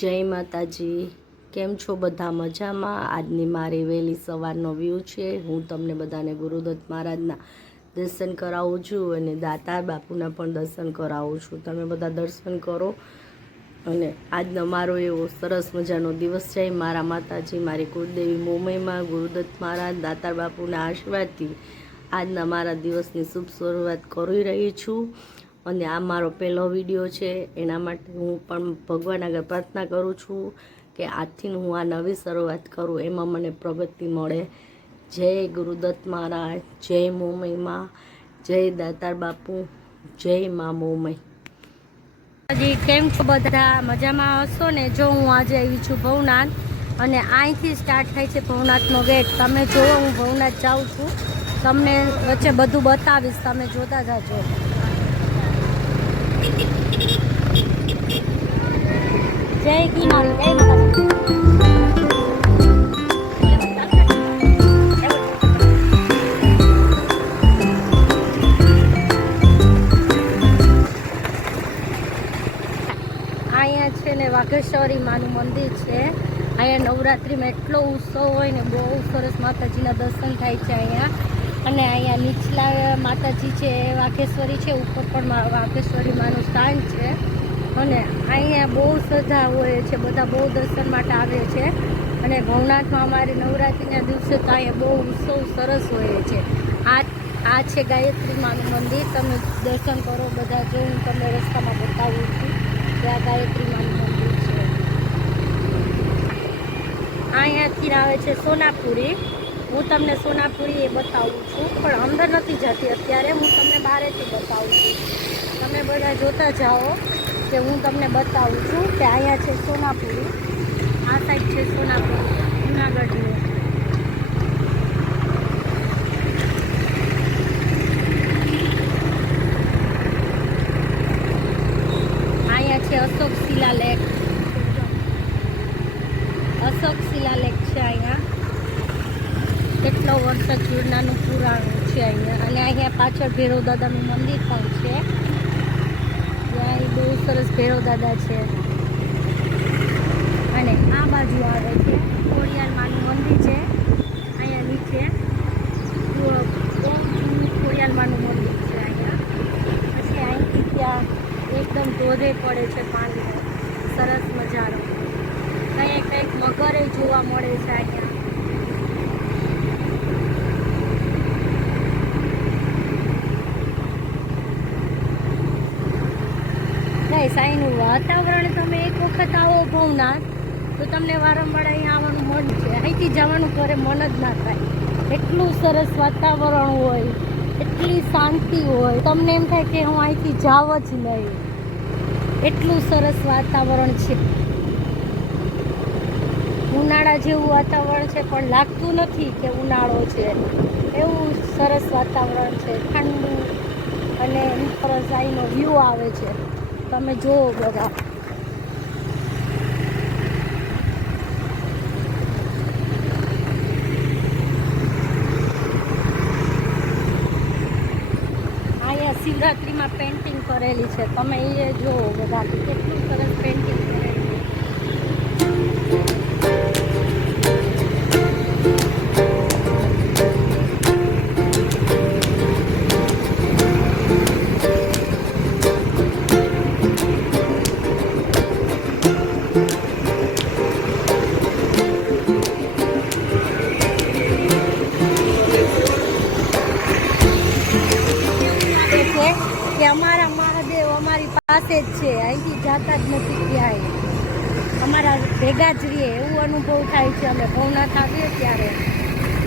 જય માતાજી। કેમ છો બધા? મજામાં? આજની મારી વહેલી સવારનો વ્યૂ છે। હું તમને બધાને ગુરુદત્ત મહારાજના દર્શન કરાવું છું અને દાતાર બાપુના પણ દર્શન કરાવું છું। તમે બધા દર્શન કરો અને આજનો મારો એવો સરસ મજાનો દિવસ જાય। મારા માતાજી, મારી કુળદેવી મોમઈમાં ગુરુદત્ત મહારાજ દાતાર બાપુના આશીર્વાદથી આજના મારા દિવસની શુભ શરૂઆત કરી રહી છું। અને આ મારો પહેલો વિડીયો છે, એના માટે હું પણ ભગવાન આગળ પ્રાર્થના કરું છું કે આજથી હું આ નવી શરૂઆત કરું એમાં મને પ્રગતિ મળે। જય ગુરુદત્ત મહારાજ, જય મોમઈમાં, જય દાતાર બાપુ, જય મા મોમઈ। હજી કેમ છો બધા? મજામાં હશો ને? જો હું આજે આવી છું ભવનાથ અને અહીંથી સ્ટાર્ટ થાય છે ભવનાથનો ગેટ। તમે જો હું ભવનાથ જાઉં છું, તમને વચ્ચે બધું બતાવીશ, તમે જોતા જાજો। જય ગિરનારી, જય માતાજી। અહીંયા છે ને વાઘેશ્વરી માનું મંદિર છે। અહીંયા નવરાત્રિમાં એટલો ઉત્સવ હોય ને, બહુ સરસ માતાજીના દર્શન થાય છે અહીંયા। અને અહીંયા નીચલા માતાજી છે વાઘેશ્વરી છે, ઉપર પણ વાઘેશ્વરી માનું સ્થાન છે। અને અહીંયા બહુ શ્રદ્ધા હોય છે, બધા બહુ દર્શન માટે આવે છે। અને ભવનાથમાં અમારી નવરાત્રિના દિવસે તો અહીંયા બહુ ઉત્સવ સરસ હોય છે। આ છે ગાયત્રી માનું મંદિર, તમે દર્શન કરો બધા। જો હું તમને રસ્તામાં બતાવું છું કે આ ગાયત્રી માનું મંદિર છે। અહીંયાથી આવે છે સોનાપુરી। હું તમને સોનાપુરી એ બતાવું છું, પણ અંદર નથી જતી અત્યારે, હું તમને બહારેથી બતાવું છું। તમે બધા જોતા જાઓ કે હું તમને બતાવું છું કે અહીંયા છે સોનાપુરી, આ સાઈડ છે સોનાપુરી જૂનાગઢનું। અહીંયા છે અશોક શિલાલેખ, અશોક શિલાલેખ છે અહીંયા। કેટલો વર્ષ જૂનાનું પુરાણું છે અહીંયા। અને અહીંયા પાછળ ભૈરવ દાદાનું મંદિર પણ છે, ત્યાં બહુ સરસ ભૈરવ દાદા છે। અને આ બાજુ આવે છે ખોડિયાર માનું મંદિર છે, અહીંયા નીચે બહુ જૂનું ખોડિયાર માનું મંદિર છે અહીંયા। પછી અહીંથી ત્યાં એકદમ ધોધે પડે છે પાણીનો, સરસ મજાનો। કંઈક કંઈક મગરે જોવા મળે છે અહીંયા। સાઈનું વાતાવરણ, તમે એક વખત આવો ભવનાથ તો તમને વારંવાર અહીંયા આવવાનું મન છે, અહીંથી જવાનું ઘરે મન જ ના થાય। એટલું સરસ વાતાવરણ હોય, એટલી શાંતિ હોય, તમને એમ થાય કે હું અહીંથી જાવ જ નહીં, એટલું સરસ વાતાવરણ છે। ઉનાળા જેવું વાતાવરણ છે, પણ લાગતું નથી કે ઉનાળો છે, એવું સરસ વાતાવરણ છે, ઠંડુ। અને સરસ અહીંનો વ્યૂ આવે છે, તમે જુઓ બધા। અહીંયા શિવરાત્રિમાં પેઇન્ટિંગ કરેલી છે, તમે એ જુઓ બધા, કેટલું સરસ પેઇન્ટિંગ કરેલી છે। કે અમારા મહાદેવ અમારી પાસે જ છે, અહીંથી જાતા જ નથી ક્યાંય, અમારા ભેગા જ રહીએ એવું અનુભવ થાય છે અમે ભવનાથ આવીએ ત્યારે,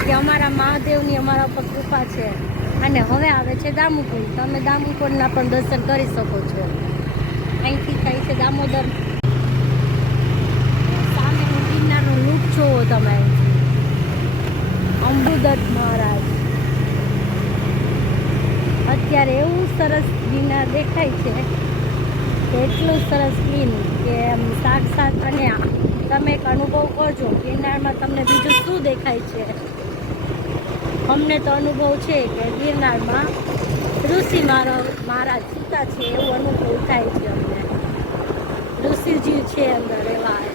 કે અમારા મહાદેવની અમારા ઉપર કૃપા છે। અને હવે આવે છે દામુકુંડ, તમે દામુકુંડના પણ દર્શન કરી શકો છો। અહીંથી થાય છે દામોદર, સામે ગિરનારનો લૂપ જોવો તમે, અમૃદત્ત મહારાજ। અત્યારે એવું સરસ ગિરનાર દેખાય છે, એટલું સરસ ક્લીન કે સાક્ષાત। અને તમે એક અનુભવ કરજો ગિરનારમાં, તમને બીજું શું દેખાય છે? અમને તો અનુભવ છે કે ગિરનારમાં ઋષિ મહારાજ સૂતા છે, એવું અનુભવ થાય છે અમને। ઋષિજી છે અંદર એવા।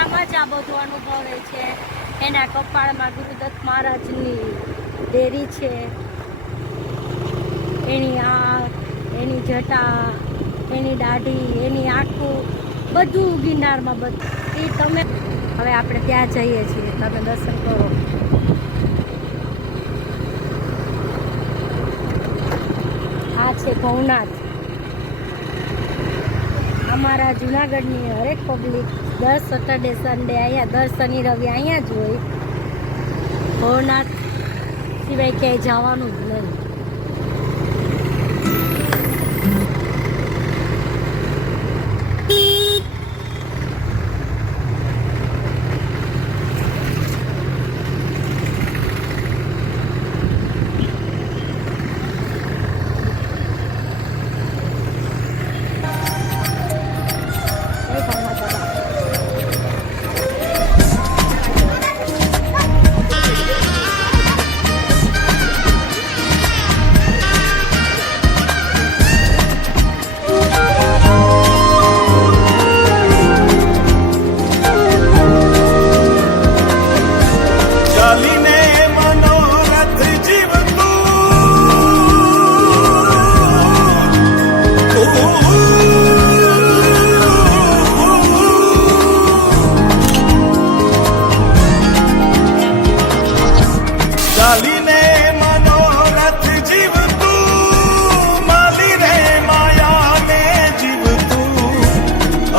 ઝૂલામાં જ આ બધું અનુભવે છે. એના કપાળમાં ગુરુદત્ત મહારાજની દેરી છે, એની આંખ, એની જટા, એની દાઢી, એની આંખો, બધું ગિરનારમાં બધું. એ તમે હવે આપણે ત્યાં જઈએ છીએ, તમે દર્શન કરો. આ છે ભવનાથ. અમારા જુનાગઢની હરેક પબ્લિક દર સેટરડે સન્ડે અહીંયા, દર શનિ રવિ અહીંયા જ હોય. ભવનાથ સિવાય ક્યાંય જવાનું જ નહીં.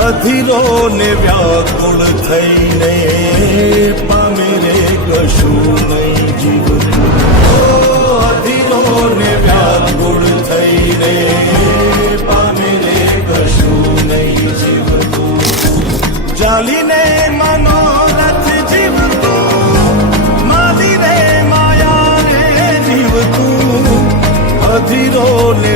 અધીરો ને વ્યાકુળ થઈને પામે રે કશું નહીં જીવતું. અધીરો ને વ્યાકુળ થઈને પામે રે કશું નહીં જીવતું. ચાલીને મનોરથ જીવતું, માલી રે માયા રે જીવતું. અધીરો ને